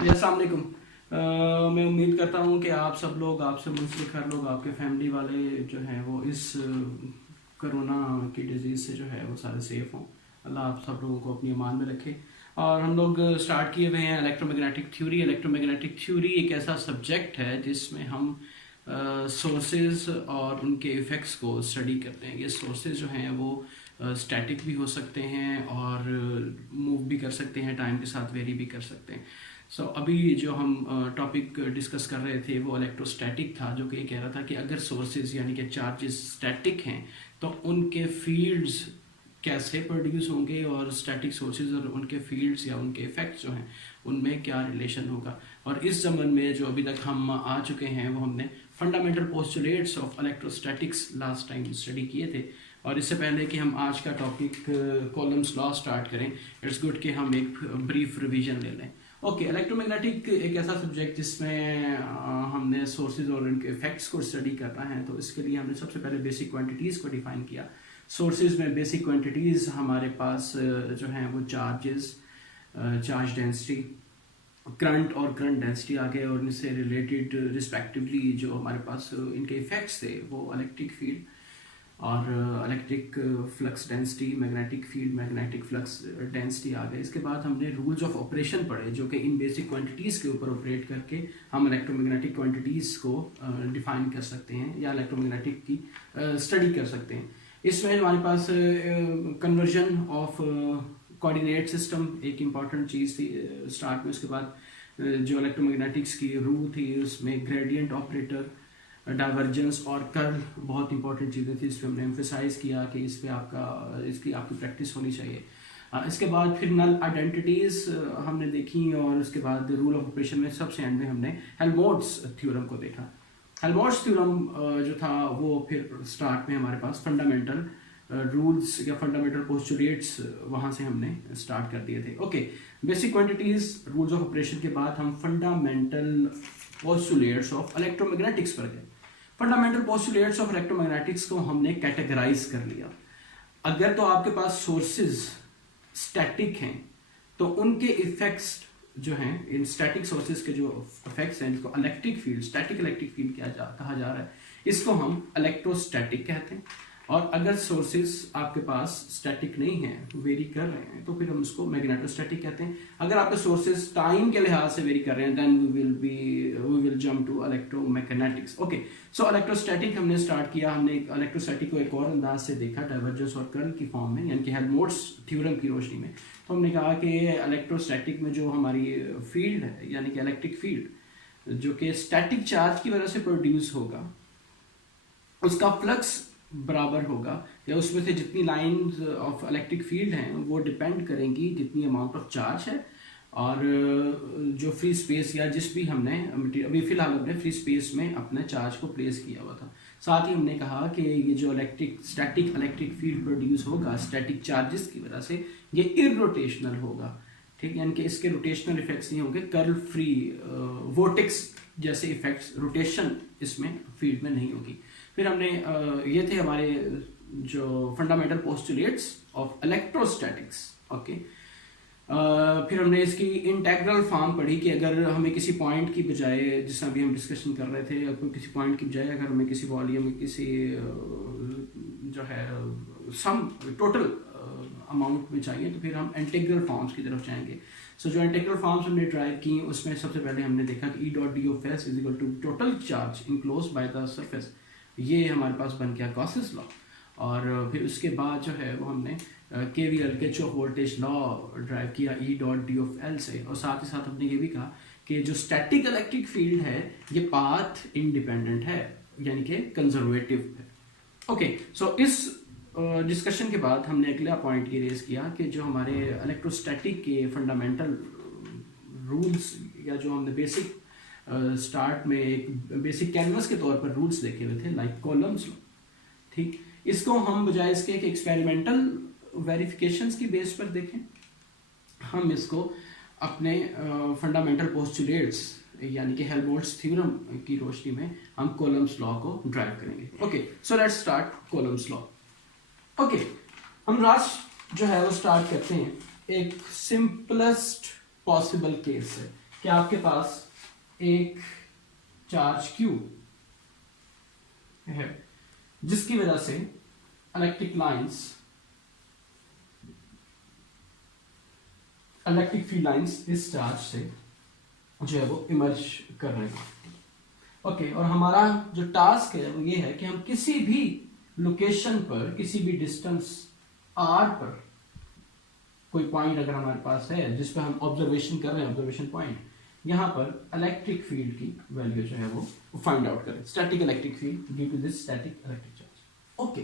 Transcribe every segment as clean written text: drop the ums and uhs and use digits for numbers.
जी अस्सलाम वालेकुम। मैं उम्मीद करता हूँ कि आप सब लोग, आपसे मुंसलिक हर लोग, आपके फैमिली वाले जो हैं वो इस कोरोना की डिज़ीज़ से जो है वो सारे सेफ़ हों। अल्लाह आप सब लोगों को अपनी अमान में रखे। और हम लोग स्टार्ट किए हुए हैं इलेक्ट्रोमैग्नेटिक थ्योरी। इलेक्ट्रोमैग्नेटिक थ्योरी एक ऐसा सब्जेक्ट है जिसमें हम सोर्सेज और उनके इफ़ेक्ट्स को स्टडी करते हैं। ये सोर्सेज जो हैं वो स्टैटिक भी हो सकते हैं और मूव भी कर सकते हैं, टाइम के साथ वेरी भी कर सकते हैं। अभी जो हम टॉपिक डिस्कस कर रहे थे वो इलेक्ट्रोस्टैटिक था, जो कि ये कह रहा था कि अगर सोर्सेज यानी कि चार्जेस स्टैटिक हैं तो उनके फील्ड्स कैसे प्रोड्यूस होंगे और स्टैटिक सोर्सेज और उनके फील्ड्स या उनके इफेक्ट्स जो हैं उनमें क्या रिलेशन होगा। और इस ज़मन में जो अभी तक हम आ चुके हैं वो हमने fundamental postulates of electrostatics last time study किए थे। और इससे पहले कि हम आज का टॉपिक कॉलम्स लॉ स्टार्ट करें, इट्स गुड कि हम एक ब्रीफ रिवीजन ले लें। ओके, इलेक्ट्रोमैग्नेटिक एक ऐसा सब्जेक्ट जिसमें हमने सोर्सेज और उनके इफेक्ट्स को स्टडी करना है। तो इसके लिए हमने सबसे पहले बेसिक क्वांटिटीज़ को डिफाइन किया। सोर्सेज में बेसिक क्वांटिटीज़ हमारे पास जो हैं वो चार्जेस, चार्ज डेंसिटी, करंट और करंट डेंसिटी आ गए, और इनसे रिलेटेड रिस्पेक्टिवली जो हमारे पास इनके इफेक्ट्स थे वो इलेक्ट्रिक फील्ड और electric flux density, magnetic field, magnetic flux density आ गए। इसके बाद हमने रूल्स ऑफ ऑपरेशन पढ़े, जो कि इन बेसिक क्वांटिटीज़ के ऊपर ऑपरेट करके हम इलेक्ट्रोमैग्नेटिक क्वांटिटीज़ को डिफाइन कर सकते हैं या इलेक्ट्रोमैग्नेटिक की स्टडी कर सकते हैं। इसमें हमारे पास कन्वर्जन ऑफ कोऑर्डिनेट सिस्टम एक इम्पॉर्टेंट चीज़ थी स्टार्ट में। उसके बाद जो इलेक्ट्रोमैग्नेटिक्स की रूल थी उसमें ग्रेडियंट ऑपरेटर, डाइवर्जेंस और कर्ल बहुत इंपॉर्टेंट चीज़ें थी। इस पर हमने एम्फेसाइज किया कि इस पर इसकी आपकी प्रैक्टिस होनी चाहिए। इसके बाद फिर नल आइडेंटिटीज़ हमने देखी, और उसके बाद रूल ऑफ ऑपरेशन में सबसे एंड में हमने हेल्महोल्ट्ज़ थ्योरम को देखा। हेल्महोल्ट्ज़ थ्योरम जो था वो फिर स्टार्ट में हमारे पास फंडामेंटल रूल्स या फंडामेंटल पोस्टुलेट्स वहाँ से हमने स्टार्ट कर दिए थे। Okay, basic quantities, rules of operation के बाद हम फंडामेंटल पोस्टुलेट्स ऑफ इलेक्ट्रोमैग्नेटिक्स पर गए। फंडामेंटल पोस्टुलेट्स ऑफ इलेक्ट्रोमैग्नेटिक्स को हमने कैटेगराइज कर लिया। अगर तो आपके पास सोर्सेज स्टैटिक हैं तो उनके इफेक्ट्स जो हैं, इन स्टैटिक सोर्सेज के जो इफेक्ट्स हैं, इसको electric field, static electric field कहा जा रहा है, इसको हम इलेक्ट्रोस्टैटिक कहते हैं। और अगर सोर्सेज आपके पास स्टैटिक नहीं है, वेरी कर रहे हैं, तो फिर हम उसको मैग्नेटोस्टैटिक कहते हैं। अगर आपके सोर्सेज टाइम के लिहाज से वेरी कर रहे हैं, then we will jump to electromagnetics. Okay, so electrostatic हमने स्टार्ट किया। हमने इलेक्ट्रोस्टैटिक को एक और अंदाज से देखा, डाइवर्जेंस और कर्ल की फॉर्म में, यानी कि हेल्महोल्ट्ज़ थ्योरम की रोशनी में। तो हमने कहा कि इलेक्ट्रोस्टैटिक में जो हमारी फील्ड है, यानी कि इलेक्ट्रिक फील्ड जो कि स्टैटिक चार्ज की वजह से प्रोड्यूस होगा, उसका फ्लक्स बराबर होगा, या उसमें से जितनी लाइंस ऑफ इलेक्ट्रिक फील्ड हैं वो डिपेंड करेंगी जितनी अमाउंट ऑफ चार्ज है, और जो फ्री स्पेस या जिस भी हमने अभी फिलहाल हमने फ्री स्पेस में अपने चार्ज को प्लेस किया हुआ था। साथ ही हमने कहा कि ये जो स्टैटिक इलेक्ट्रिक फील्ड प्रोड्यूस होगा स्टैटिक चार्जेस की वजह से, ये इररोटेशनल होगा। ठीक, यानी कि इसके रोटेशनल इफेक्ट्स नहीं होंगे, कर्ल फ्री वोर्टेक्स जैसे इफेक्ट्स, रोटेशन इसमें फील्ड में नहीं होगी। फिर हमने ये थे हमारे जो fundamental postulates of electrostatics. Okay, फिर हमने इसकी इंटेग्रल फॉर्म पढ़ी कि अगर हमें किसी पॉइंट की बजाय, जिससे अभी हम डिस्कशन कर रहे थे, किसी पॉइंट की बजाय अगर हमें किसी वॉल्यूम, किसी जो है सम टोटल अमाउंट में चाहिए, तो फिर हम इंटीग्रल फॉर्म्स की तरफ जाएंगे। जो इंटीग्रल फॉर्म्स हमने ट्राई की, उसमें सबसे पहले हमने देखा कि E dot D of S is equal to total charge enclosed by the surface. ये हमारे पास बन गया गॉसेस लॉ। और फिर उसके बाद जो है वो हमने KVL, Kirchhoff voltage law derive किया E dot D of L से। और साथ ही साथ हमने ये भी कहा कि जो स्टैटिक इलेक्ट्रिक फील्ड है ये पाथ इंडिपेंडेंट है, यानी कि कंजर्वेटिव है। ओके, सो इस डिस्कशन के बाद हमने अगला पॉइंट ये रेज किया कि जो हमारे इलेक्ट्रोस्टैटिक के फंडामेंटल रूल्स, या जो हमने बेसिक स्टार्ट में एक बेसिक कैनवस के तौर पर रूल्स देखे हुए थे, लाइक कॉलम्स लॉ। ठीक, इसको हम बजाय इसके कि एक्सपेरिमेंटल वेरिफिकेशंस की बेस पर देखें, हम इसको अपने फंडामेंटल पोस्टुलेट्स यानी कि हेल्महोल्ट्ज़ थ्योरम की रोशनी में हम कॉलम्स लॉ को ड्राइव करेंगे। Okay, so let's start columns law. Okay, हम लास्ट जो है वो स्टार्ट करते हैं एक सिंपलेस्ट पॉसिबल केस से। कि आपके पास एक चार्ज Q है जिसकी वजह से इलेक्ट्रिक फील्ड लाइंस इस चार्ज से जो है वो इमर्ज कर रहे हैं। ओके, और हमारा जो टास्क है वो ये है कि हम किसी भी लोकेशन पर, किसी भी डिस्टेंस r पर कोई पॉइंट अगर हमारे पास है जिस पर हम ऑब्जर्वेशन कर रहे हैं, ऑब्जर्वेशन पॉइंट, यहां पर इलेक्ट्रिक फील्ड की वैल्यू जो है वो फाइंड आउट करें, static electric field due to this static electric charge. Okay,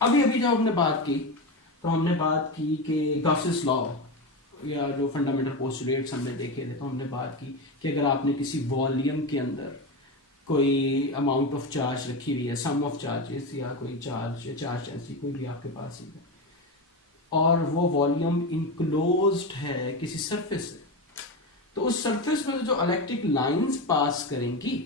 अभी जब हमने बात की तो हमने बात की कि गॉसेस लॉ या जो फंडामेंटल पोस्टुलेट्स हमने देखे थे, तो हमने बात की कि अगर आपने किसी वॉल्यूम के अंदर कोई अमाउंट ऑफ चार्ज रखी हुई है, सम ऑफ चार्जेस या कोई चार्ज या चार्ज ऐसी कोई भी आपके पास ही है, और वो वॉल्यूम इनक्लोज्ड है किसी सरफेस से, तो उस सरफेस में जो इलेक्ट्रिक लाइंस पास करेंगी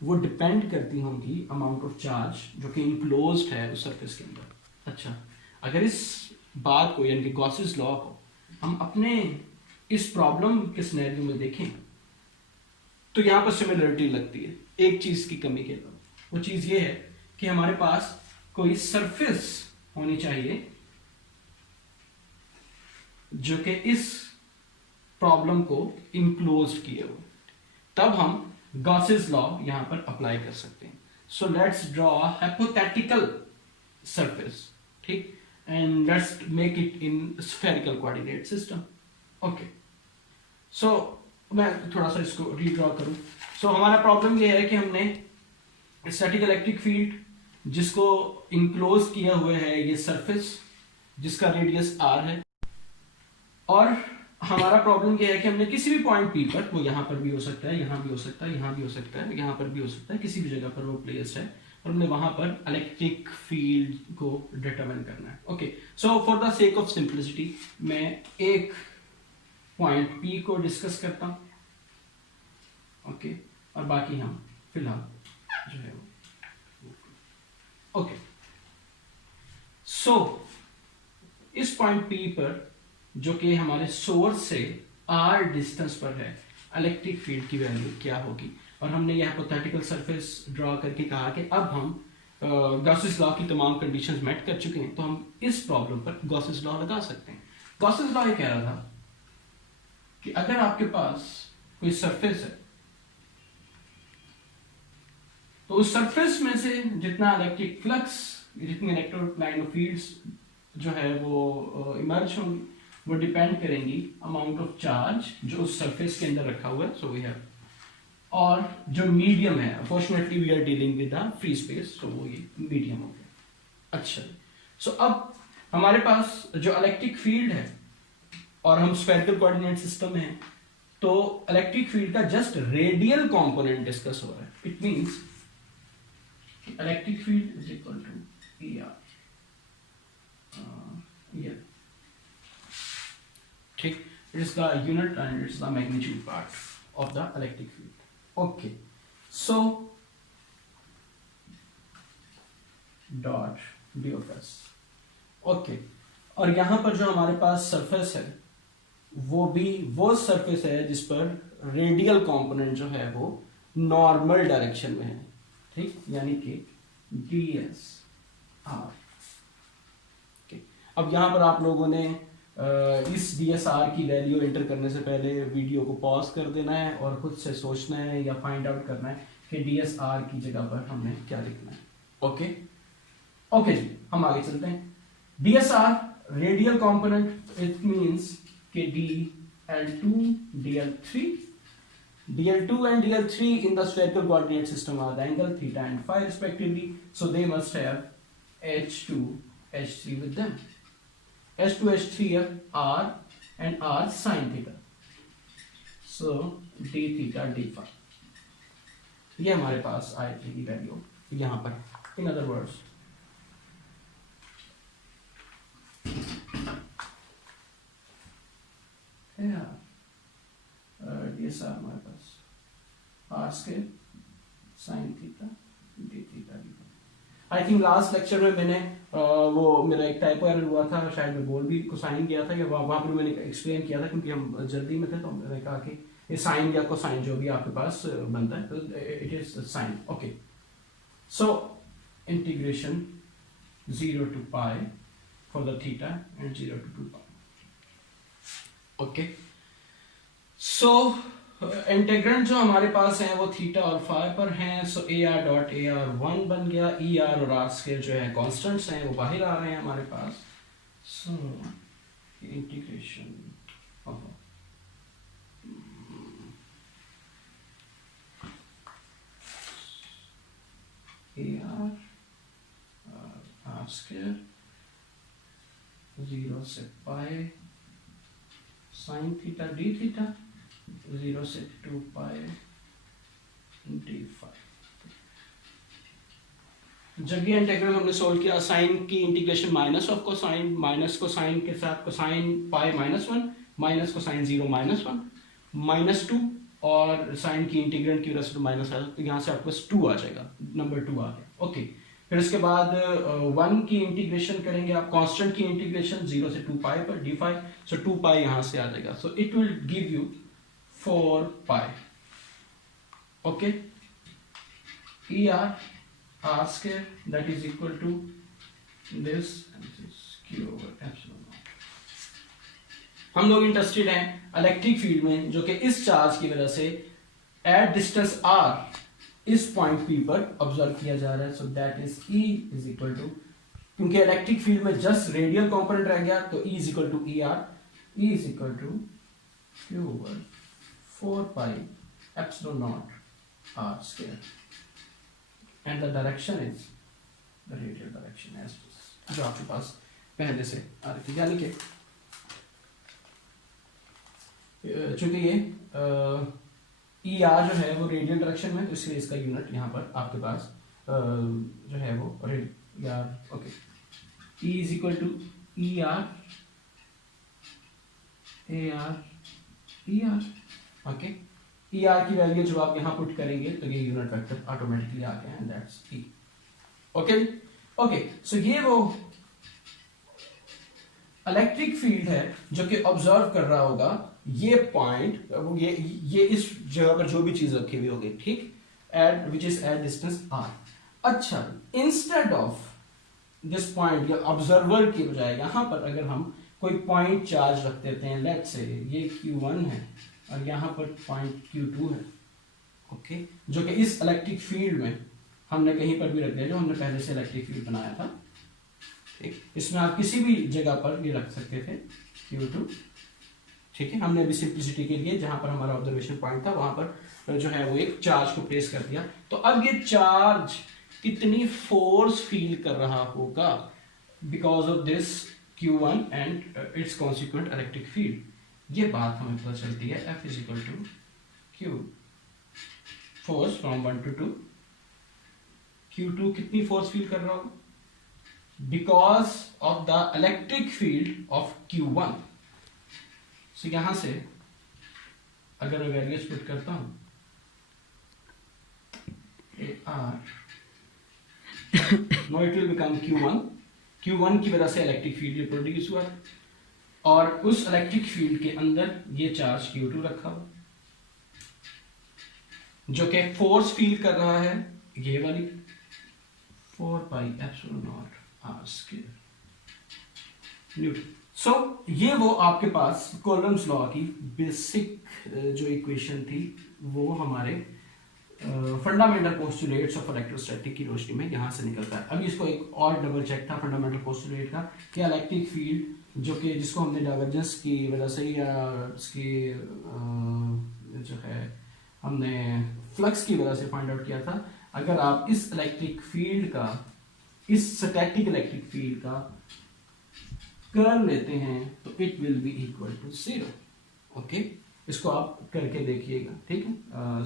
वो डिपेंड करती होंगी अमाउंट ऑफ चार्ज जो कि इनक्लोज्ड है उस सरफेस के अंदर। अच्छा, अगर इस बात को यानी कि गॉसेस लॉ को हम अपने इस प्रॉब्लम के सिनेरियो में देखें तो यहां पर सिमिलरिटी लगती है एक चीज की कमी के अलावा। वो चीज ये है कि हमारे पास कोई सरफेस होनी चाहिए जो कि इस प्रॉब्लम को इनक्लोज किए हुए, तब हम गॉसेस लॉ यहां पर अप्लाई कर सकते हैं। So let's draw hypothetical surface, ठीक, and let's make it in spherical coordinate system. Okay, so मैं थोड़ा सा इसको रीड्रॉ करूं। सो हमारा प्रॉब्लम ये है कि हमने स्टैटिक इलेक्ट्रिक फील्ड जिसको इनक्लोज किया हुआ है ये सरफेस जिसका रेडियस r है, और हमारा प्रॉब्लम ये है कि हमने किसी भी पॉइंट P पर, वो यहां पर भी हो सकता है, यहां भी हो सकता है, यहां भी हो सकता है, यहां पर भी हो सकता है, किसी भी जगह पर वो प्लेस्ड है, और हमने वहां पर इलेक्ट्रिक फील्ड को डिटरमाइन करना है। Okay, so for the sake of simplicity मैं एक पॉइंट P को डिस्कस करता हूं, ओके, और बाकी हम फिलहाल जो है वो ओके। सो इस पॉइंट P पर जो कि हमारे सोर्स से r डिस्टेंस पर है, इलेक्ट्रिक फील्ड की वैल्यू क्या होगी, और हमने यह हाइपोथेटिकल सरफेस ड्रॉ करके कहा कि अब हम गॉसेस लॉ की तमाम कंडीशंस मेट कर चुके हैं, तो हम इस प्रॉब्लम पर गॉसेस लॉ लगा सकते हैं। गॉसेस लॉ ये कह रहा था कि अगर आपके पास कोई सरफेस है तो उस सरफेस में से जितना इलेक्ट्रिक फ्लक्स, जितनी इलेक्ट्रोमैग्नेटिक फील्ड्स जो है वो इमर्ज होंगी, वो डिपेंड करेंगी अमाउंट ऑफ चार्ज जो उस सरफेस के अंदर रखा हुआ है, सो वी हैव, और जो मीडियम है, unfortunately we are dealing with the free space, so वो ये मीडियम हो गया। अच्छा, सो अब हमारे पास जो इलेक्ट्रिक फील्ड है और हम स्फेरिकल कोऑर्डिनेट सिस्टम में हैं, तो इलेक्ट्रिक फील्ड का जस्ट रेडियल कंपोनेंट डिस्कस हो रहा है। It means electric field is equal to ER, ठीक, it is the unit and it is the magnitude part of the electric field. Okay, so dot d of s, okay, और यहां पर जो हमारे पास surface है वो भी वो सरफेस है जिस पर रेडियल कंपोनेंट जो है वो नॉर्मल डायरेक्शन में है, ठीक, यानी कि DSR। okay. अब यहां पर आप लोगों ने इस DSR की वैल्यू एंटर करने से पहले वीडियो को पॉज कर देना है और खुद से सोचना है या फाइंड आउट करना है कि DSR की जगह पर हमने क्या लिखना है। ओके ओके जी, हम आगे चलते हैं। DSR radial component, it means कि DL2 DL3 and DL3 in the spherical coordinate system are the angle theta and phi respectively, so they must have H2 H3 with them. H2 H3 R and R sin theta, so d theta d phi, ये हमारे पास आएगी की value यहां पर। In other words DSR हमारे पास R square sin theta d theta d phi। I think last lecture में मैंने वो मेरा एक टाइपो एरर हुआ था, शायद मैं बोल भी कोसाइन किया था, या वहां पर मैंने एक्सप्लेन किया था क्योंकि हम जल्दी में थे, तो मैंने कहा कि ये साइन या कोसाइन जो भी आपके पास बनता है, तो it is sine. Okay, so integration 0 to pi for the theta and 0 to 2 pi. Okay, so integrand जो हमारे पास है वो थीटा और फाई पर हैं, so A R dot A R 1 बन गया, ई आर और आर स्केयर जो है कॉन्स्टेंट्स हैं वो बाहर आ रहे हैं हमारे पास। So integration A R R square 0 से pi sine theta D theta 0 से 2 पाई डी फाई। जब ये इंटीग्रल हमने सोल्व किया, साइन की integration minus of cosine, minus cosine के साथ कोसाइन पाई -1, माइनस कोसाइन 0 -1, -2, और साइन की इंटीग्रेंड की वजह से तो माइनस आया, तो यहाँ से आपको 2 आ जाएगा, नंबर 2 आ गया। ओके, फिर उसके बाद 1 की इंटीग्रेशन करेंगे आप, कांस्टेंट की इंटीग्रेशन 0 से 2 पाई पर डी फाई, सो 2 पाई यहाँ से आ जाएगा, so it will give you 4 pi. Okay, E R R square that is equal to this Q over epsilon naught. हम लोग इंटरेस्टेड हैं इलेक्ट्रिक फील्ड में जो कि इस चार्ज की वजह से एट डिस्टेंस आर इस पॉइंट पी पर ऑब्जर्व किया जा रहा है, so that is E is equal to, क्योंकि इलेक्ट्रिक फील्ड में जस्ट रेडियल कंपोनेंट रह गया तो E is equal to E R, E is equal to Q over 4 pi epsilon not R square, and the direction is the radial direction as जो आपके पास पहले से आ रही थी, यानी कि चूंकि ये ई आर जो है वो रेडियल डायरेक्शन में, तो इसलिए इसका यूनिट यहाँ पर आपके पास जो है वो radial. Okay, E is equal to E R A R E R. Okay, E R की वैल्यू जब आप यहाँ पुट करेंगे तो ये यूनिट वेक्टर ऑटोमेटिकली आ गया, and that's E. Okay okay, so ये वो इलेक्ट्रिक फील्ड है जो कि ऑब्जर्व कर रहा होगा ये पॉइंट, ये इस जगह पर जो भी चीज रखी हुई होगी, ठीक, at which is at distance R. अच्छा, इंस्टेड ऑफ दिस पॉइंट या ऑब्जर्वर की बजाय यहां पर अगर हम कोई पॉइंट चार्ज रख देते हैं, लेट से ये Q1 है और यहां पर पॉइंट Q2 है, ओके, जो कि इस इलेक्ट्रिक फील्ड में हमने कहीं पर भी रख दिया जो हमने पहले से इलेक्ट्रिक फील्ड बनाया था, ठीक, इसमें आप किसी भी जगह पर ये रख सकते थे Q2, ठीक है। हमने अभी सिंप्लिसिटी के लिए जहां पर हमारा ऑब्जर्वेशन पॉइंट था वहां पर जो है वो एक चार्ज को प्लेस कर दिया, तो अब ये चार्ज कितनी फोर्स फील कर रहा होगा because of this Q1 and its consequent electric field, ये बात हमें पता चलती है F is equal to Q force from 1 to 2, Q2 कितनी फोर्स फील कर रहा होगा because of the electric field of Q1। सो यहां से अगर मैं वैल्यूज पुट करता हूं, no it will become Q1 की वजह से इलेक्ट्रिक फील्ड प्रोड्यूस हुआ और उस इलेक्ट्रिक फील्ड के अंदर ये चार्ज Q2 रखा हुआ जो कि फोर्स फील कर रहा है, ये वाली 4 pi epsilon not R square newton. So ये वो आपके पास कॉलम्स लॉ की बेसिक जो इक्वेशन थी वो हमारे फंडामेंटल पोस्टुलेट्स ऑफ इलेक्ट्रोस्टैटिक की रोशनी में यहाँ से निकलता है। अभी इसको एक और डबल चेक था फंडामेंटल पोस्टुलेट का कि इलेक्ट्रिक फील्ड जो कि जिसको हमने डाइवर्जेंस की वजह से या इसकी जो है हमने फ्लक्स की वजह से फाइंड आउट किया था, अगर आप इस इलेक्ट्रिक फील्ड का, इस स्टैटिक इलेक्ट्रिक फील्ड का कर्ल लेते हैं तो it will be equal to 0। ओके, इसको आप करके देखिएगा, ठीक है,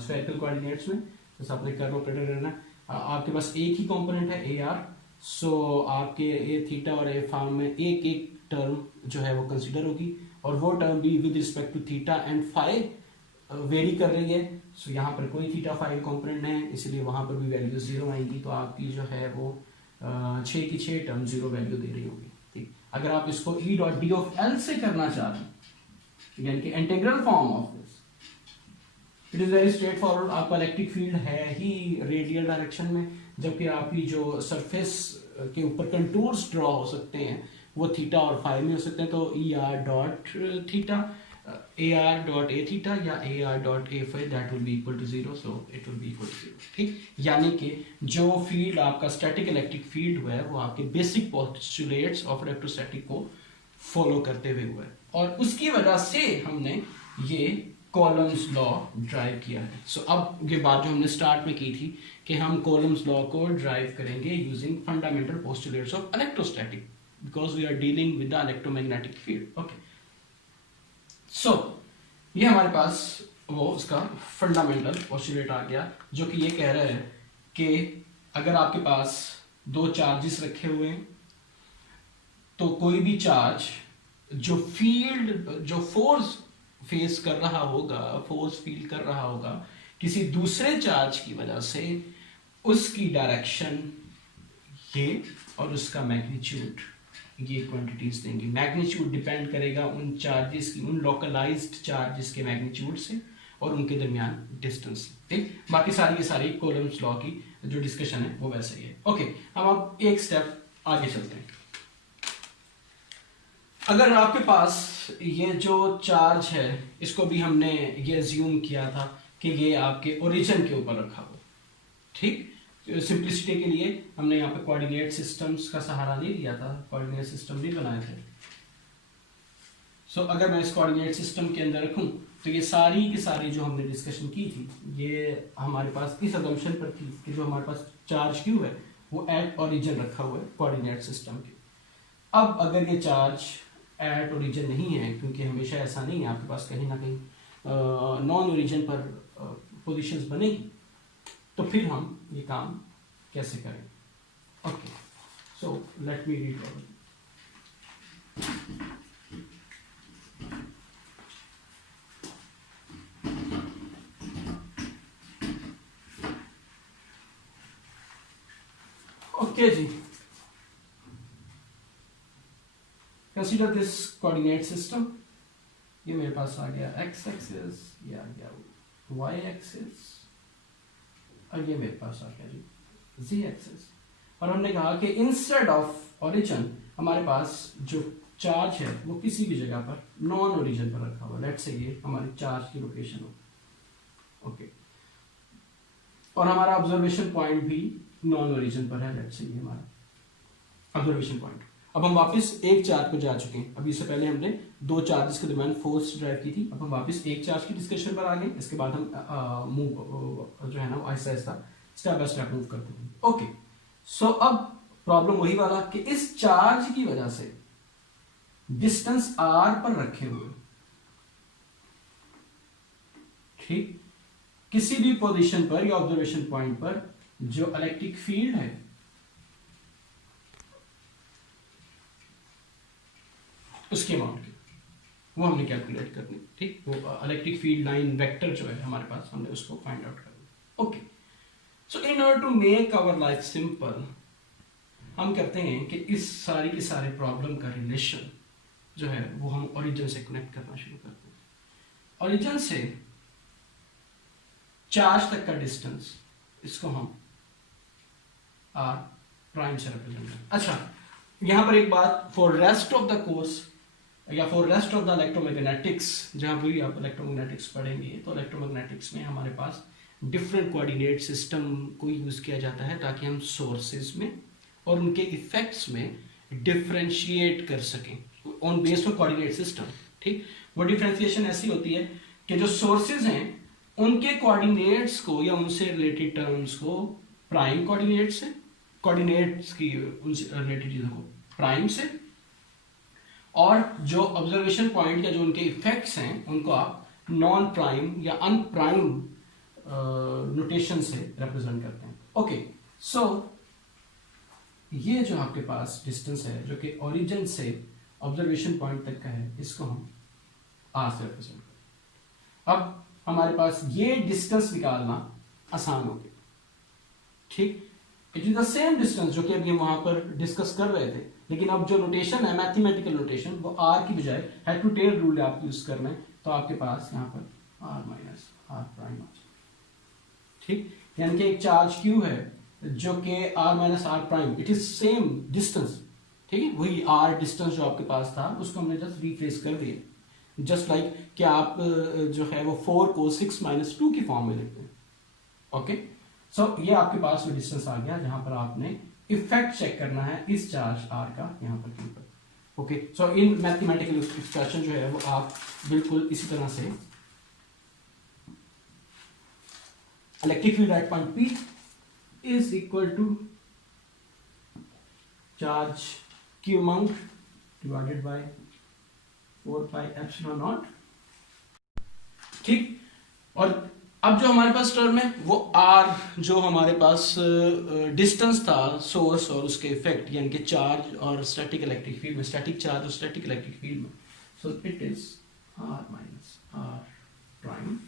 स्फेरिकल कोऑर्डिनेट्स में जैसे आपने कर्ल ऑपरेटर करना, आपके पास एक ही कंपोनेंट है ए आर, सो आपके ए थीटा और ए फॉर्म में एक एक टर्म जो है वो कंसीडर होगी और वो टर्म भी with respect to theta and phi vary कर रही है। सो यहाँ पर कोई थीटा फाई कंपोनेंट है इसलिए वहां पर भी वैल्यू 0 आएंगी, तो आपकी जो है वो 6 की 6 टर्म 0 वैल्यू दे रही होगी, ठीक। अगर आप इसको E dot D of L से करना चाह रहे हैं यानी कि integral form of this, it is very straight forward. आपका इलेक्ट्रिक फील्ड है ही रेडियल डायरेक्शन में, जबकि आपकी जो सरफेस के ऊपर कंटूर्स ड्रॉ हो सकते हैं वो थीटा और फाई में हो सकते हैं। तो E R dot theta, A R dot A theta या A R dot A phi, that will be equal to zero, so it will be equal to zero. ठीक, यानी कि जो फील्ड आपका स्टैटिक इलेक्ट्रिक फील्ड हुआ है वो आपके बेसिक पोस्टुलेट्स ऑफ इलेक्ट्रोस्टैटिक को फॉलो करते हुए हुआ है, और उसकी वजह से हमने ये कॉलम्स लॉ ड्राइव किया है। सो अब ये बात जो हमने स्टार्ट में की थी कि हम कॉलम्स लॉ को ड्राइव करेंगे using fundamental postulates of electrostatic, because we are dealing with the electromagnetic field. Okay, so ये हमारे पास वो उसका फंडामेंटल पोस्टुलेट आ गया, जो कि ये कह रहा है कि अगर आपके पास दो चार्जेस रखे हुए हैं तो कोई भी चार्ज जो फील्ड, जो फोर्स फेस कर रहा होगा, फोर्स फील कर रहा होगा किसी दूसरे चार्ज की वजह से, उसकी डायरेक्शन ये और उसका मैग्नीट्यूड, ये क्वांटिटीज देंगी। मैग्नीट्यूड डिपेंड करेगा उन चार्जेस की, उन लोकलाइज्ड चार्जेस के मैग्नीट्यूड से और उनके दरमियान डिस्टेंस। ठीक, बाकी सारी की सारी कॉलम्स लॉ की जो डिस्कशन है वो वैसे ही है। ओके, हम अब एक स्टेप आगे चलते हैं। अगर आपके पास ये जो चार्ज है, इसको भी हमने ये अज्यूम किया था कि ये आपके ओरिजिन के ऊपर रखा हो। ठीक, सिंप्लिसिटी के लिए हमने यहाँ पे कोऑर्डिनेट सिस्टम्स का सहारा नहीं लिया था, कोऑर्डिनेट सिस्टम नहीं बनाए थे। सो अगर मैं इस कोऑर्डिनेट सिस्टम के अंदर रखूं तो ये सारी की सारी जो हमने डिस्कशन की थी ये हमारे पास इस असम्पशन पर थी कि जो हमारे पास चार्ज क्यू है वो एट ओरिजिन रखा हुआ है कोऑर्डिनेट सिस्टम के। अब अगर ये चार्ज एट ओरिजिन नहीं है, क्योंकि हमेशा ऐसा नहीं है, आपके पास कहीं ना कहीं नॉन ओरिजिन पर पोजीशंस बनेगी, तो फिर हम ये काम कैसे करें। Okay, so let me read all. Okay जी, कंसीडर दिस कोऑर्डिनेट सिस्टम। ये मेरे पास आ गया एक्स एक्सिस, ये आ गया वाई एक्सिस, और ये मेरे पास आ गया जी जी एक्सिस। और हमने कहा कि इंस्टेड ऑफ ओरिजिन हमारे पास जो चार्ज है वो किसी भी जगह पर नॉन ओरिजिन पर रखा हुआ। लेट्स से ये हमारी चार्ज की लोकेशन हो। ओके, और हमारा ऑब्जर्वेशन पॉइंट भी नॉन ओरिजिन पर है। लेट्स से ये हमारा ऑब्जर्वेशन पॉइंट। अब हम वापस एक चार्ज पर जा चुके हैं। अभी इससे पहले हमने दो चार्जेस के दरमियान फोर्स ड्राइव की थी। अब हम वापस एक चार्ज की डिस्कशन पर आ गए। इसके बाद हम मूव जो है ना Aahista Aahista step by step move करते हैं। ओके, सो अब प्रॉब्लम वही वाला कि इस चार्ज की वजह से डिस्टेंस आर पर रखे हुए, ठीक, किसी भी पोजीशन पर या ऑब्जर्वेशन पॉइंट पर जो इलेक्ट्रिक फील्ड है उसके अमाउंट की वो हमने कैलकुलेट करनी। ठीक, वो इलेक्ट्रिक फील्ड लाइन वेक्टर जो है हमारे पास, हमने उसको फाइंड आउट करना। Okay, so in order to make our life simple हम करते हैं कि इस सारी की सारे प्रॉब्लम का रिलेशन जो है वो हम ओरिजिन से कनेक्ट करना शुरू करते हैं। ओरिजिन से चार्ज तक का डिस्टेंस, इसको हम आर प्राइम से रिप्रेजेंट करते हैं। अच्छा, यहां पर एक बात, for rest of the course या for rest of the electromagnetics, जहां भी आप इलेक्ट्रोमैग्नेटिक्स पढ़ेंगे तो इलेक्ट्रोमैग्नेटिक्स में हमारे पास डिफरेंट कोऑर्डिनेट सिस्टम को यूज किया जाता है ताकि हम सोर्सेज में और उनके इफेक्ट्स में डिफरेंशिएट कर सकें on based on coordinate system. ठीक, वो डिफरेंशिएशन ऐसी होती है कि जो सोर्सेज हैं उनके कोऑर्डिनेट्स को या उनसे रिलेटेड टर्म्स को प्राइम कोऑर्डिनेट से, कोऑर्डिनेट्स की उनसे रिलेटेड चीजों को प्राइम से, और जो ऑब्जर्वेशन पॉइंट या जो उनके इफेक्ट्स हैं उनको आप नॉन प्राइम या अनप्राइम नोटेशन से रिप्रेजेंट करते हैं। ओके, सो ये जो आपके पास डिस्टेंस है जो कि ओरिजिन से ऑब्जर्वेशन पॉइंट तक का है, इसको हम आर से रिप्रेजेंट करते हैं। अब हमारे पास ये डिस्टेंस निकालना आसान हो गया। ठीक, it is the same distance जो कि अभी हम वहां पर डिस्कस कर रहे थे, लेकिन अब जो नोटेशन है मैथमेटिकल नोटेशन वो आर की बजाय हेड टू टेल रूल आप यूज करना है, तो आपके पास यहाँ पर आर माइनस आर प्राइम ठीक, यानी कि एक चार्ज Q है जो कि r minus R prime, it is same distance, ठीक है, वही r डिस्टेंस जो आपके पास था उसको हमने जस्ट रिप्लेस कर दिया, जस्ट लाइक कि आप जो है वो 4 को 6 माइनस 2 की फॉर्म में लिखते हैं। ओके, सो ये आपके पास वो डिस्टेंस आ गया जहां पर आपने इफेक्ट चेक करना है इस चार्ज r का यहाँ पर Q पर। ओके, सो इन मैथमेटिकल एक्सप्रेशन जो है वो आप बिल्कुल इसी तरह से electric field at point P is equal to charge Q amount divided by 4 pi epsilon naught, ठीक। और अब जो हमारे पास टर्म है वो R, जो हमारे पास डिस्टेंस था सोर्स और उसके इफेक्ट, यानी कि चार्ज और स्टैटिक इलेक्ट्रिक फील्ड में, स्टैटिक चार्ज और स्टैटिक इलेक्ट्रिक फील्ड में, so it is R minus R prime,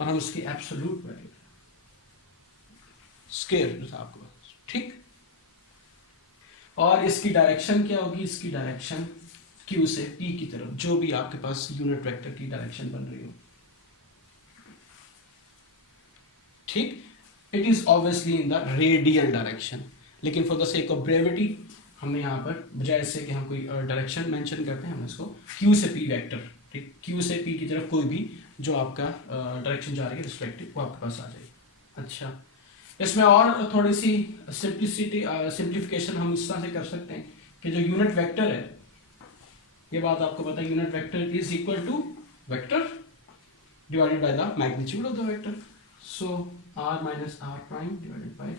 और हम उसकी एब्सोल्यूट वैल्यू स्केयर जो था आपके पास, ठीक। और इसकी डायरेक्शन क्या होगी, इसकी डायरेक्शन Q से P की तरफ, जो भी आपके पास यूनिट वेक्टर की डायरेक्शन बन रही हो, ठीक। It is obviously in the radial direction, लेकिन for the sake of brevity हमने यहाँ पर बजाय इससे कि हम कोई डायरेक्शन मेंशन करते हैं, हम इसको Q से P वेक्टर, ठीक, Q से P की तरफ कोई भी जो आपका डायरेक्शन जा रही है रिस्पेक्टिव, वो आपके पास आ जाएगी। अच्छा, इसमें और थोड़ी सी सिंप्लीफिकेशन हम इस तरह से कर सकते हैं कि जो यूनिट वेक्टर है, ये बात आपको पता है, unit vector is equal to vector divided by the magnitude of the vector, so r minus r prime divided by,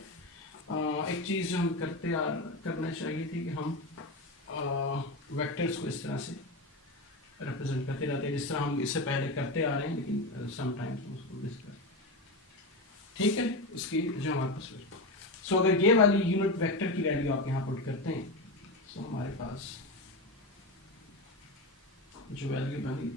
एक चीज जो हम करना चाहिए थी कि हम वेक्टर्स को इस तरह से रिप्रेजेंट करते रहते हैं जिस तरह हम इससे पहले करते आ रहे हैं, लेकिन समटाइम्स उसको डिस्कस, ठीक है, उसकी जो हमारे पास, सो अगर ये वाली यूनिट वेक्टर की वैल्यू आप यहाँ पुट करते हैं, सो हमारे पास जो वैल्यू बनी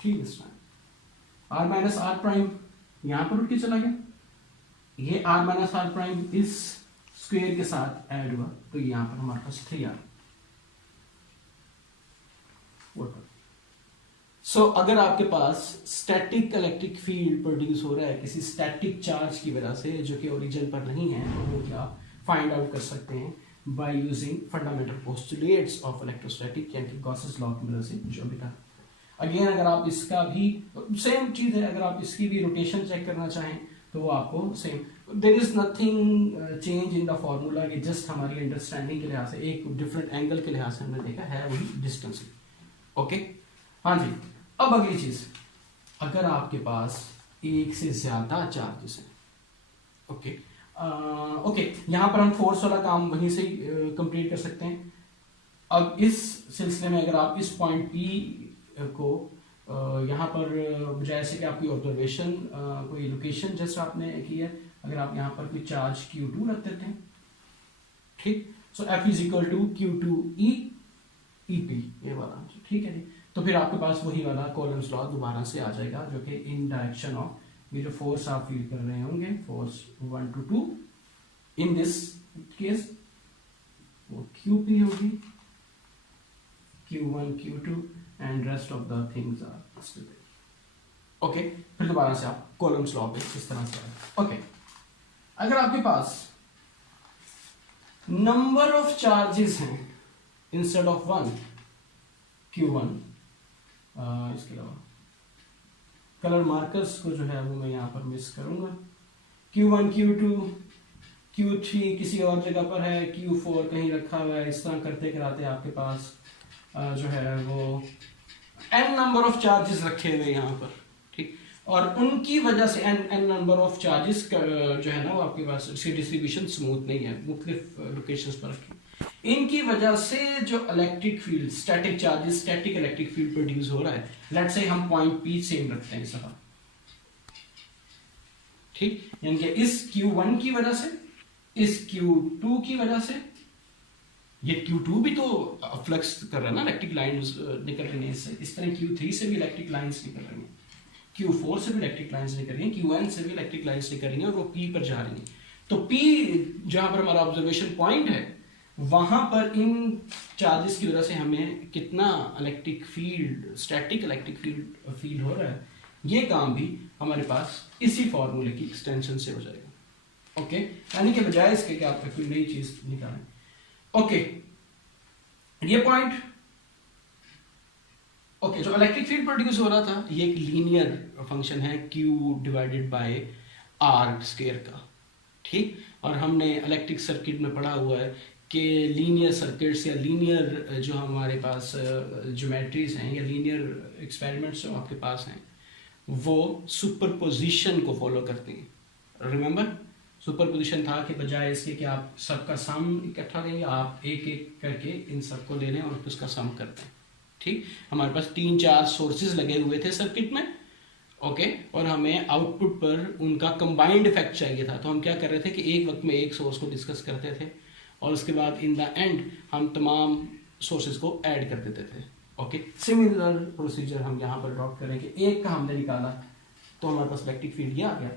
ठीक है, r माइनस आर प्राइम यहां पर उठ के चला गया, ये r माइनस आर प्राइम इस स्क्वायर के साथ ऐड हुआ, तो यहां पर हमारे पास 3r। सो अगर आपके पास स्टैटिक इलेक्ट्रिक फील्ड प्रोड्यूस हो रहा है किसी स्टैटिक चार्ज की वजह से जो कि ओरिजिन पर नहीं है, तो वो क्या फाइंड आउट कर सकते हैं by using fundamental postulates of electrostatic, यानी कि गॉसेस लॉ की मदद से, जो भी था। अगेन अगर आप इसका भी सेम चीज है, अगर आप इसकी भी रोटेशन चेक करना चाहें तो वो आपको same, there is nothing change in the formula, कि जस्ट हमारी अंडरस्टैंडिंग के लिहाज से एक डिफरेंट एंगल के लिहाज से हमने देखा है वही डिस्टेंस। ओके, हाँ जी। अब अगली चीज, अगर आपके पास एक से ज्यादा चार्जेस हैं, ओके ओके, यहां पर हम फोर्स वाला काम वहीं से कंप्लीट कर सकते हैं। अब इस सिलसिले में अगर आप इस पॉइंट P को यहाँ पर बजाय से कि आपकी ऑब्जर्वेशन कोई लोकेशन जैसा आपने की है, अगर आप यहाँ पर कोई चार्ज Q2 रख देते हैं, ठीक, so F is equal to Q2E EP, ये वाला, ठीक है जी। तो फिर आपके पास वही वाला कॉलम्स लॉ दोबारा से आ जाएगा, जो कि इन डायरेक्शन ऑफ ये जो फोर्स आप फील कर रहे होंगे, force 1 to 2, in this case वो QP होगी, Q1 Q2 and rest of the things are still. Okay, फिर दोबारा से आप कॉलम्स लॉ पे इस तरह से आए। ओके, अगर आपके पास नंबर ऑफ चार्जेस हैं इंस्टेड ऑफ 1, Q1, इसके अलावा कलर मार्कर्स को जो है वो मैं यहाँ पर मिस करूंगा, Q1 Q2 Q3 किसी और जगह पर है, Q4 कहीं रखा हुआ है, इस तरह करते कराते आपके पास जो है वो n नंबर ऑफ चार्जेस रखे हुए यहाँ पर, ठीक, और उनकी वजह से n नंबर ऑफ चार्जेस जो है ना वो आपके पास इसकी डिस्ट्रीब्यूशन स्मूथ नहीं है, मुख्तलिफ लोकेशंस पर रखी, इनकी वजह से जो electric field, static charges, static electric field produce हो रहा है, लेट्स से हम पॉइंट P सेम रखते हैं इस तरह, ठीक, यानी कि इस Q1 की वजह से, इस Q2 की वजह से, ये Q2 भी तो फ्लक्स कर रहा है ना, इलेक्ट्रिक लाइंस निकल रही है इससे, इस तरह Q3 से भी इलेक्ट्रिक लाइंस निकल रही हैं, Q4 से भी इलेक्ट्रिक लाइंस निकल रही हैं, Qn से भी इलेक्ट्रिक लाइंस निकल रही हैं, और वो P पर जा रही हैं। तो P जहां पर हमारा ऑब्जर्वेशन पॉइंट है वहां पर इन चार्जेस की वजह से हमें कितना electric field, static electric field feel हो रहा है, ये काम भी हमारे पास इसी फॉर्मूले की एक्सटेंशन से हो जाएगा। ओके, यानी कि बजाय इसके कि आप कोई नई चीज निकालें। ओके, ये पॉइंट। ओके, जो इलेक्ट्रिक फील्ड प्रोड्यूस हो रहा था ये एक लीनियर फंक्शन है Q divided by R square का, ठीक। और हमने इलेक्ट्रिक सर्किट में पढ़ा हुआ है कि लीनियर सर्किट्स या लीनियर जो हमारे पास ज्योमेट्रीज हैं या लीनियर एक्सपेरिमेंट्स जो आपके पास हैं वो सुपरपोजिशन को फॉलो करते हैं। रिमेंबर, सुपरपोजिशन था कि बजाय इसके कि आप सबका सम इकट्ठा लेंगे, आप एक एक करके इन सबको ले लें और उसका सम करते हैं, ठीक। हमारे पास 3-4 सोर्सेज लगे हुए थे सर्किट में, ओके, और हमें आउटपुट पर उनका कंबाइंड इफेक्ट चाहिए था। तो हम क्या कर रहे थे कि एक वक्त में एक सोर्स को डिस्कस करते थे और उसके बाद इन द एंड हम तमाम सोर्सेज को ऐड कर देते थे। ओके, सिमिलर प्रोसीजर हम यहाँ पर ड्रॉप करेंगे। एक का हमने निकाला तो हमारे पास इलेक्ट्रिक फील्ड ये आ गया,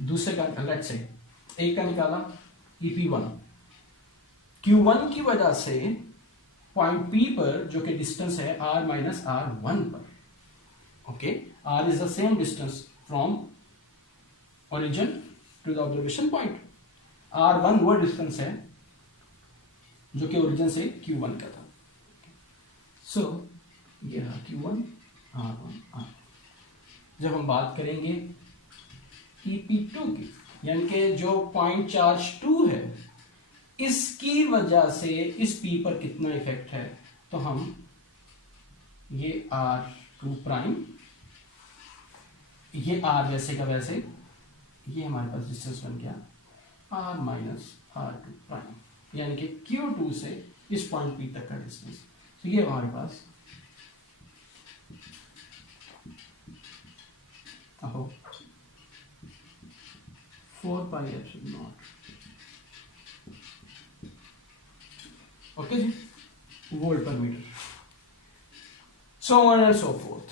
दूसरे का लेट्स से एक का निकाला EP1, Q1 की वजह से पॉइंट P पर जो कि डिस्टेंस है R माइनस R1 पर, okay, R is the same distance from origin to the observation point, R1 वो डिस्टेंस है जो कि ओरिजिन से Q1 का था। सो ये रहा Q1 R1 R। जब हम बात करेंगे EP2 की, यानी कि जो पॉइंट चार्ज 2 है इसकी वजह से इस P पर कितना इफेक्ट है, तो हम ये R2 प्राइम, ये R वैसे का वैसे, ये हमारे पास डिस्टेंस बन गया R माइनस R2 प्राइम, यानी कि Q2 से इस पॉइंट P तक का डिस्टेंस। तो ये हमारे पास अहो 4 पाई एप्सिलॉन नॉट, ओके जी, volt per metre, so on and so forth.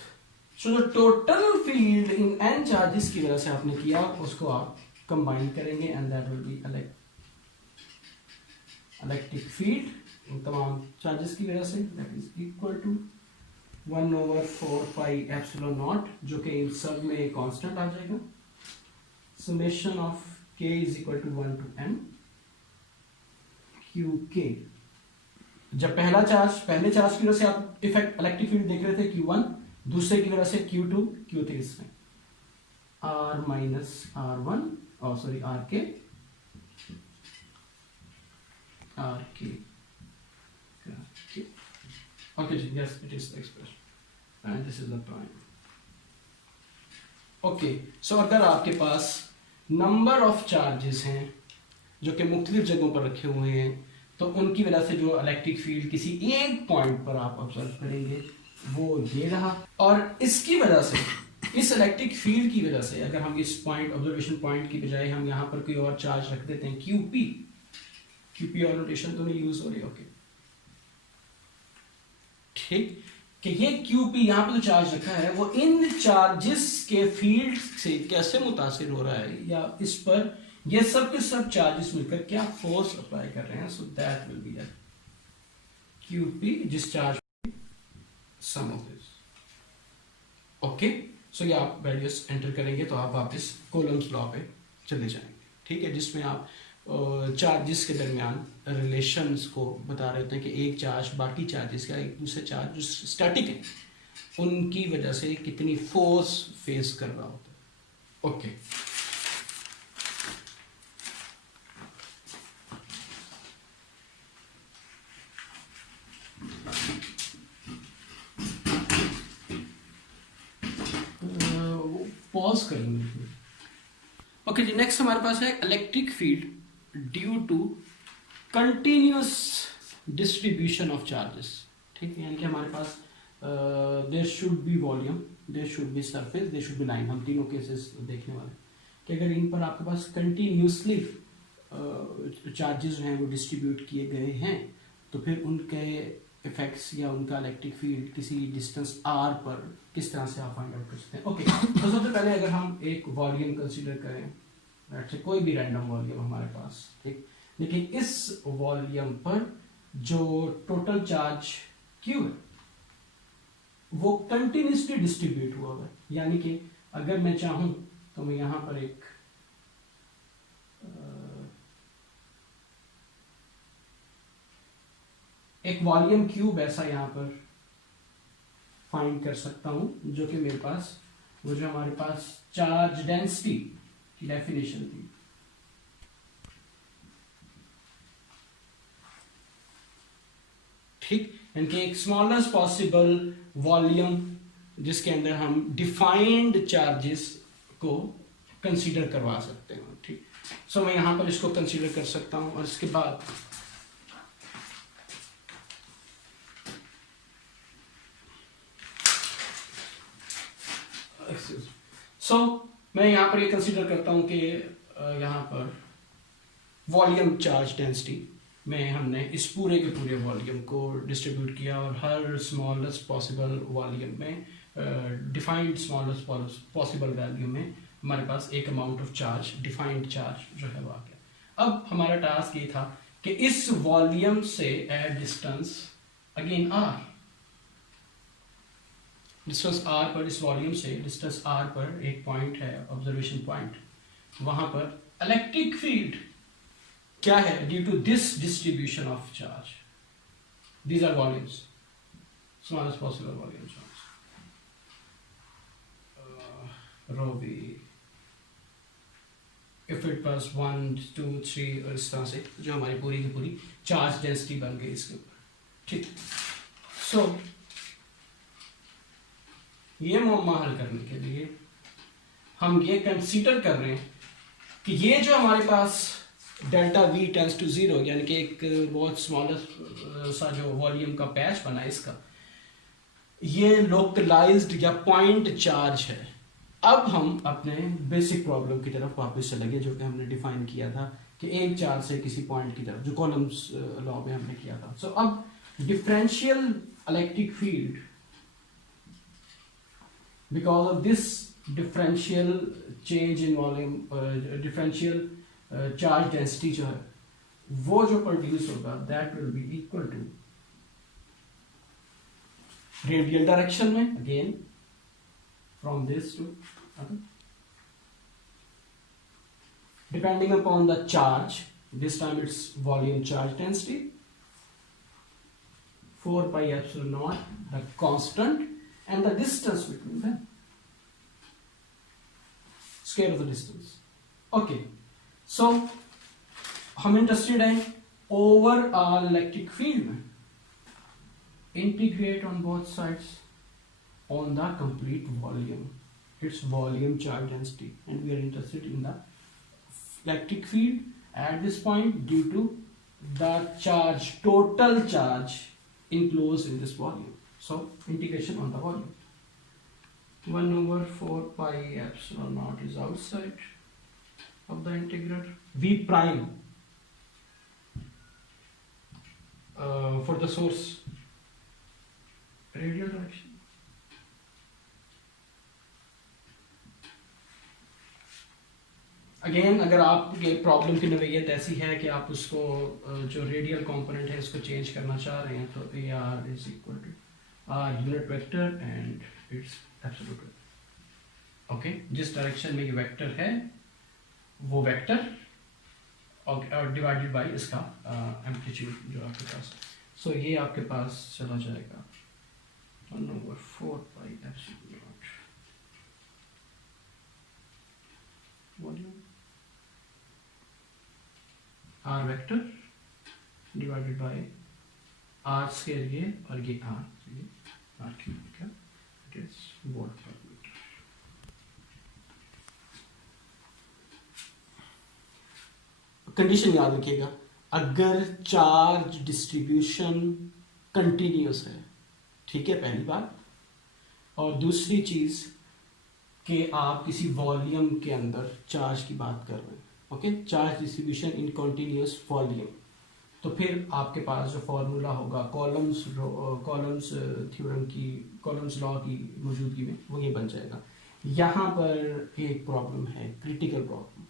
So जो total field in n charges की वजह से आपने किया उसको आप कंबाइन करेंगे and that will be electric field in तमाम चार्जेस की वजह से, that is equal to 1/4 pi epsilon naught, जो कि इन सब में कांस्टेंट आ जाएगा, summation of k is equal to 1 to n QK। जब पहले चार्ज की वजह से आप इफेक्ट इलेक्ट्रिक फील्ड देख रहे थे Q1, दूसरे की वजह से Q2 Q3 इसमें R माइनस R1 और सॉरी RK okay जी, yes it is the expression and this is the prime। okay, so अगर आपके पास नंबर ऑफ चार्जेस हैं जो कि मुख्तलिफ जगहों पर रखे हुए हैं तो उनकी वजह से जो इलेक्ट्रिक फील्ड किसी एक पॉइंट पर आप ऑब्जर्व करेंगे वो ये रहा, और इसकी वजह से, इस इलेक्ट्रिक फील्ड की वजह से अगर हम इस पॉइंट ऑब्जर्वेशन पॉइंट की बजाय हम यहाँ पर कोई और चार्ज रख देते हैं QP और नोटेशन तो नहीं यूज हो रही, ओके, ठीक, कि ये QP यहाँ पे जो चार्ज रखा है वो इन चार्जेस के फील्ड से कैसे मुतासिर हो रहा है, या इस पर ये सब के सब चार्जेस मिलकर क्या फोर्स अप्लाई कर रहे हैं, so that will be QP जिस charge sum of this. Okay, so ये आप वैल्यूज एंटर करेंगे तो आप वापस कॉलम्स लॉ पे चले जाएंगे, ठीक है, जिसमें आप चार्जेस के दरमियान रिलेशंस को बता रहे होते हैं कि एक चार्ज बाकी चार्जेस का एक दूसरे चार्ज जो स्टैटिक है उनकी वजह से कितनी फोर्स फेस कर रहा होता है। ओके, पॉज करेंगे। ओके जी, नेक्स्ट हमारे पास है electric field due to continuous distribution of charges, ठीक है, यानी कि हमारे पास there should be volume, there should be surface, there should be line, हम तीनों केसेस देखने वाले कि अगर इन पर आपके पास कंटिन्यूसली चार्जेस जो हैं वो डिस्ट्रीब्यूट किए गए हैं तो फिर उनके इफेक्ट्स या उनका इलेक्ट्रिक फील्ड किसी डिस्टेंस r पर किस तरह से आप फाइंड आउट कर सकते हैं। ओके, तो सबसे पहले अगर हम एक वॉल्यूम कंसीडर करें, लेट्स से कोई भी रैंडम वॉल्यूम हमारे पास, ठीक, लेकिन इस वॉल्यूम पर जो टोटल चार्ज क्यू है वो कंटिन्यूसली डिस्ट्रीब्यूट हुआ है। यानी कि अगर मैं चाहूं तो मैं यहां पर एक वॉल्यूम क्यूब ऐसा यहां पर फाइंड कर सकता हूं, जो कि मेरे पास वो जो हमारे पास चार्ज डेंसिटी की डेफिनेशन थी, ठीक, यानी एक स्मॉलेस्ट पॉसिबल वॉल्यूम जिसके अंदर हम डिफाइंड चार्जेस को कंसीडर करवा सकते हैं, ठीक। सो मैं यहां पर इसको कंसीडर कर सकता हूं और इसके बाद मैं यहां पर ये कंसीडर करता हूं कि यहां पर वॉल्यूम चार्ज डेंसिटी में हमने इस पूरे के पूरे वॉल्यूम को डिस्ट्रीब्यूट किया और हर स्मॉलेस्ट पॉसिबल वॉल्यूम में डिफाइंड स्मॉलेस्ट पॉसिबल वैल्यू में हमारे पास एक amount of charge, defined charge जो है वो आ गया। अब हमारा टास्क ये था कि इस वॉल्यूम से at distance again R, distance R पर, इस वॉल्यूम से डिस्टेंस आर पर एक पॉइंट है, ऑब्जर्वेशन पॉइंट, वहां पर इलेक्ट्रिक फील्ड क्या है due to this distribution of charge, these are volumes, smallest possible volumes, rho B, if it was 1 2 3 और इस तरह से जो हमारी पूरी की पूरी चार्ज डेंसिटी बन गई इसके ऊपर, ठीक। सो ये मुअम्मा हल करने के लिए हम ये कंसीडर कर रहे हैं कि ये जो हमारे पास delta V tends to zero, यानी कि एक बहुत स्मॉलेस्ट सा जो वॉल्यूम का पैच बना है इसका, ये लोकलाइज्ड या पॉइंट चार्ज है। अब हम अपने बेसिक प्रॉब्लम की तरफ वापस चलेंगे जो कि हमने डिफाइन किया था कि एक चार्ज से किसी पॉइंट की तरफ, जो कॉलम्स लॉ में हमने किया था। सो अब differential electric field, because of this differential change in volume, differential charge density जो है वो जो प्रोड्यूस होगा that will be equal to radial direction में again from this to other, depending upon the charge, this time it's volume charge density, 4 pi epsilon naught, the constant, and the distance between them, square of the distance. Okay, so हम interested हैं overall electric field में, integrate on both sides on the complete volume, its volume charge density, and we are interested in the electric field at this point due to the charge, total charge enclosed in this volume. So integration on the volume, 1 over 4 pi epsilon naught is outside of the integral, v prime for the source radial direction. Again अगर आपके problem की नोयत ऐसी है कि आप उसको जो radial component है उसको चेंज करना चाह रहे हैं, तो A R is equal to R unit vector and its absolute vector. Okay, जिस डायरेक्शन में ये वेक्टर है वो वेक्टर और डिवाइडेड बाय इसका एम्पलीट्यूड जो आपके पास, सो ये आपके पास चला जाएगा 1 over 4 pi epsilon naught volume R vector divided by R square, ये और ये आर, ये आर क्यूब का it is volt per metre. Condition याद रखिएगा, अगर चार्ज डिस्ट्रीब्यूशन कंटिन्यूस है, ठीक है, पहली बात, और दूसरी चीज कि आप किसी वॉल्यूम के अंदर चार्ज की बात कर रहे हैं, okay, charge distribution in continuous volume, तो फिर आपके पास जो फॉर्मूला होगा कॉलम्स थ्योरम की, कॉलम्स लॉ की मौजूदगी में, वो ये बन जाएगा। यहाँ पर एक प्रॉब्लम है, क्रिटिकल प्रॉब्लम,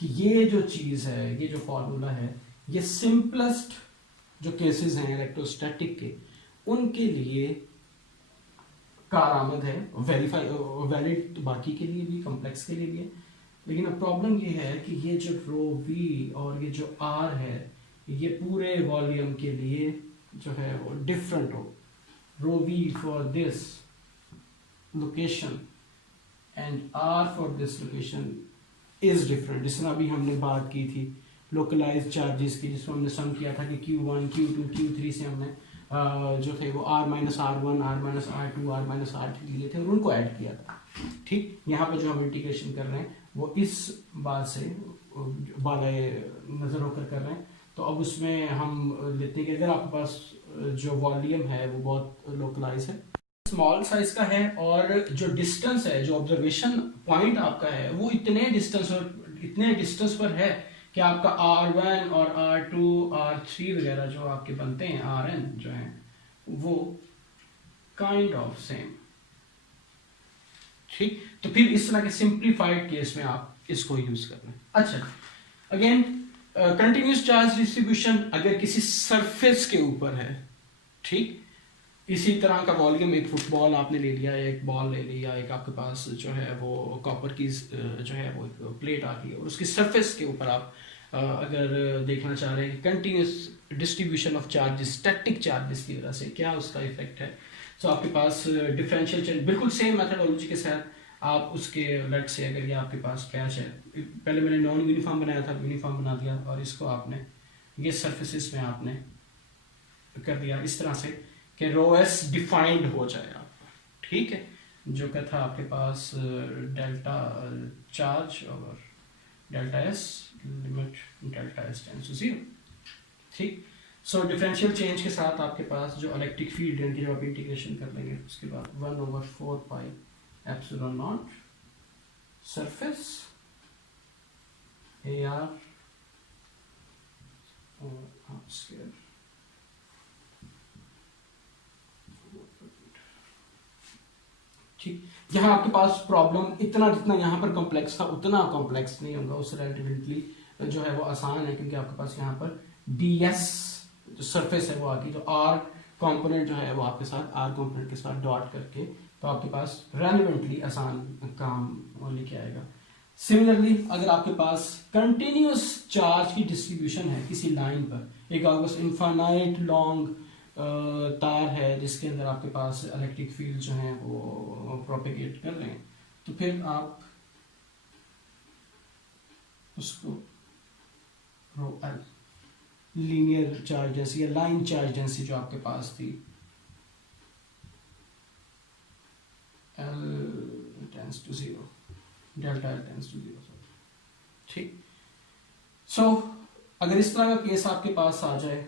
कि ये जो चीज़ है, ये जो फॉर्मूला है, ये सिंपलेस्ट जो केसेस हैं इलेक्ट्रोस्टैटिक के, उनके लिए कारआमद है, वेरीफाई वैलिड तो बाकी के लिए भी, कॉम्प्लेक्स के लिए भी है। लेकिन अब प्रॉब्लम ये है कि ये जो रो वी और ये जो आर है, ये पूरे वॉल्यूम के लिए जो है वो डिफरेंट हो। Rho V for this location and R for this location is different. जिस तरह अभी हमने बात की थी लोकलाइज चार्जेस की, जिसमें हमने सम किया था कि Q1, Q2, Q3 से हमने जो थे वो R-R1, R-R2, R-R3 लिए थे और उनको ऐड किया था। ठीक, यहाँ पे जो हम इंटीग्रेशन कर रहे हैं वो इस बात से बालाए नजर होकर कर रहे हैं। तो अब उसमें हम लेते हैं कि अगर आपके पास जो वॉल्यूम है वो बहुत लोकलाइज है, स्मॉल साइज का है, और जो डिस्टेंस है, जो ऑब्जर्वेशन पॉइंट आपका है वो इतने डिस्टेंस पर है कि आपका R1 और R2, R3 वगैरह जो आपके बनते हैं, Rn जो है वो काइंड ऑफ सेम। ठीक, तो फिर इस तरह के सिंप्लीफाइड केस में आप इसको यूज कर रहे हैं। अच्छा, अगेन कंटिन्यूस चार्ज डिस्ट्रीब्यूशन अगर किसी सरफेस के ऊपर है, ठीक, इसी तरह का वॉल्यूम, एक फुटबॉल आपने ले लिया, एक बॉल ले लिया, एक आपके पास जो है वो कॉपर की जो है वो एक प्लेट आ गई और उसकी सरफेस के ऊपर आप अगर देखना चाह रहे हैं continuous distribution of charges, static charges की वजह से क्या उसका इफेक्ट है। तो आपके पास डिफरेंशियल चेंज बिल्कुल सेम मेथडोलॉजी के साथ आप उसके लेट से, अगर ये आपके पास पैच है, पहले मैंने नॉन यूनिफॉर्म बनाया था, यूनिफॉर्म बना दिया और इसको आपने ये सरफेसेस में आपने कर दिया इस तरह से कि रो एस डिफाइंड हो जाए आपका। ठीक है, जो क्या था आपके पास डेल्टा चार्ज और delta S, limit delta S tends to 0। ठीक, सो डिफरेंशियल चेंज के साथ आपके पास जो इलेक्ट्रिक फील्ड है, जब आप इंटीग्रेशन कर लेंगे उसके बाद 1/4 pi epsilon not surface A R और स्क्वायर। ठीक, यहाँ आपके पास प्रॉब्लम इतना जितना यहाँ पर कॉम्प्लेक्स था उतना कॉम्प्लेक्स नहीं होगा, उस रिलेटिवली जो है वो आसान है, क्योंकि आपके पास यहाँ पर ds जो सरफेस है वो आती, तो r कंपोनेंट जो है वो आपके साथ r कंपोनेंट के साथ डॉट करके तो आपके पास रेलिवेंटली आसान काम लेके आएगा। सिमिलरली अगर आपके पास कंटिन्यूस चार्ज की डिस्ट्रीब्यूशन है किसी लाइन पर, एक आपके पास इनफाइनाइट लॉन्ग तार है जिसके अंदर आपके पास इलेक्ट्रिक फील्ड जो है वो प्रोपेगेट कर रहे हैं, तो फिर आप उसको rho L linear charge density या लाइन चार्ज डेंसिटी जो आपके पास थी L tends to 0, delta L tends to 0। ठीक, सो अगर इस तरह का केस आपके पास आ जाए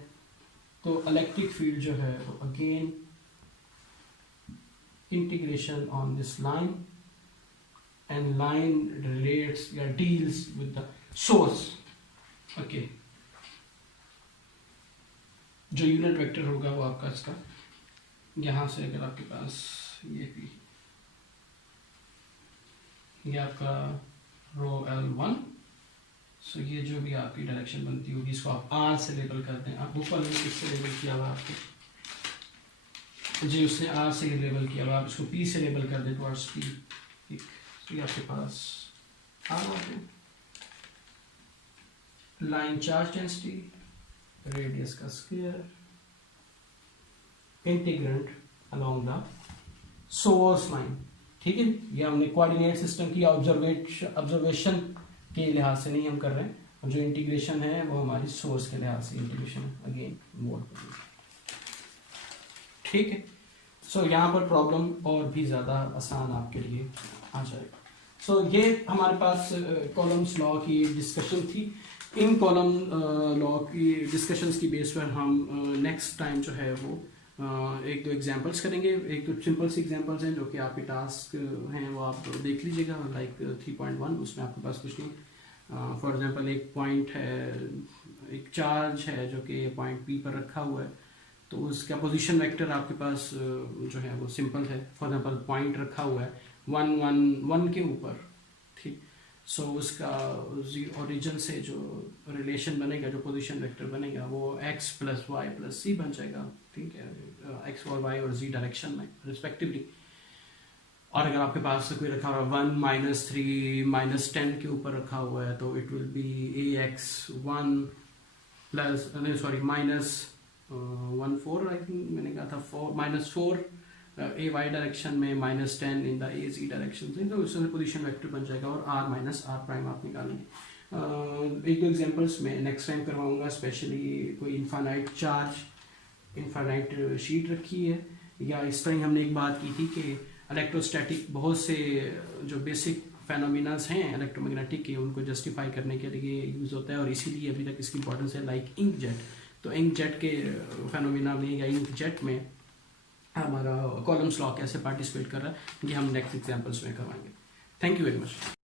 तो इलेक्ट्रिक फील्ड जो है वो again integration on this line and line relates या deals with the source. Okay, जो यूनिट वेक्टर होगा वो आपका इसका यहां से, अगर आपके पास ये भी ये आपका रो L1, सो ये जो भी आपकी डायरेक्शन बनती होगी इसको आप R से लेबल करते हैं। आप बुक वाले ने किससे लेबल किया हुआ आपको जी, उसने R से लेबल किया हुआ, आप इसको P से लेबल कर दें टुवर्ड्स P। तो ये आपके पास R है, लाइन चार्ज डेंसिटी, रेडियस का square, integrant along the source line. ठीक है, ये हमने कोऑर्डिनेट सिस्टम की ऑब्जर्वेशन के लिहाज से नहीं हम कर रहे हैं, और जो इंटीग्रेशन है वो हमारी सोर्स के लिहाज से इंटीग्रेशन अगेन मोड। ठीक है, सो यहाँ पर प्रॉब्लम और भी ज़्यादा आसान आपके लिए आ जाएगा। सो ये हमारे पास कॉलम्स लॉ की डिस्कशन थी। इन कॉलम लॉ की डिस्कशंस की बेस पर हम नेक्स्ट टाइम जो है वो एक दो एग्जांपल्स करेंगे। एक तो सिंपल सी एग्जांपल्स हैं जो कि आपके टास्क हैं वो आप देख लीजिएगा, लाइक 3.1 उसमें आपके पास कुछ नहीं। फॉर एग्जांपल एक पॉइंट है, एक चार्ज है जो कि पॉइंट P पर रखा हुआ है, तो उसका पोजीशन वेक्टर आपके पास जो है वो सिंपल है। फॉर एग्जांपल पॉइंट रखा हुआ है 1 1 1 के ऊपर, ठीक, सो उसका ओरिजिन से जो रिलेशन बनेगा, जो पोजीशन वेक्टर बनेगा, वो x प्लस वाई प्लस सी बन जाएगा, ठीक है, x और y और z डायरेक्शन में रिस्पेक्टिवली। और अगर आपके पास कोई रखा हुआ 1 माइनस 3 माइनस 10 के ऊपर रखा हुआ है तो it will be ax1 plus, नहीं सॉरी, माइनस 1 4, आई थिंक मैंने कहा था 4 माइनस 4 ए वाई डायरेक्शन में, minus 10 in the A Z direction से, तो उसमें पोजीशन वेक्टर बन जाएगा और r माइनस r प्राइम आप निकालेंगे। एक दो एग्जांपल्स में नेक्स्ट टाइम करवाऊंगा, स्पेशली कोई इनफाइनाइट चार्ज, इनफाइनाइट शीट रखी है, या इस तरह हमने एक बात की थी कि इलेक्ट्रोस्टैटिक बहुत से जो बेसिक फेनोमिनास हैं इलेक्ट्रोमैग्नेटिक के, उनको जस्टिफाई करने के लिए यूज़ होता है, और इसीलिए अभी तक इसकी इंपॉर्टेंस है, लाइक इंक जेट। तो इंक जेट के फेनोमिना में या इंक जेट में हमारा कॉलम्स लॉ कैसे पार्टिसिपेट कर रहा है, ये हम नेक्स्ट एग्जाम्पल्स में करवाएंगे। Thank you very much.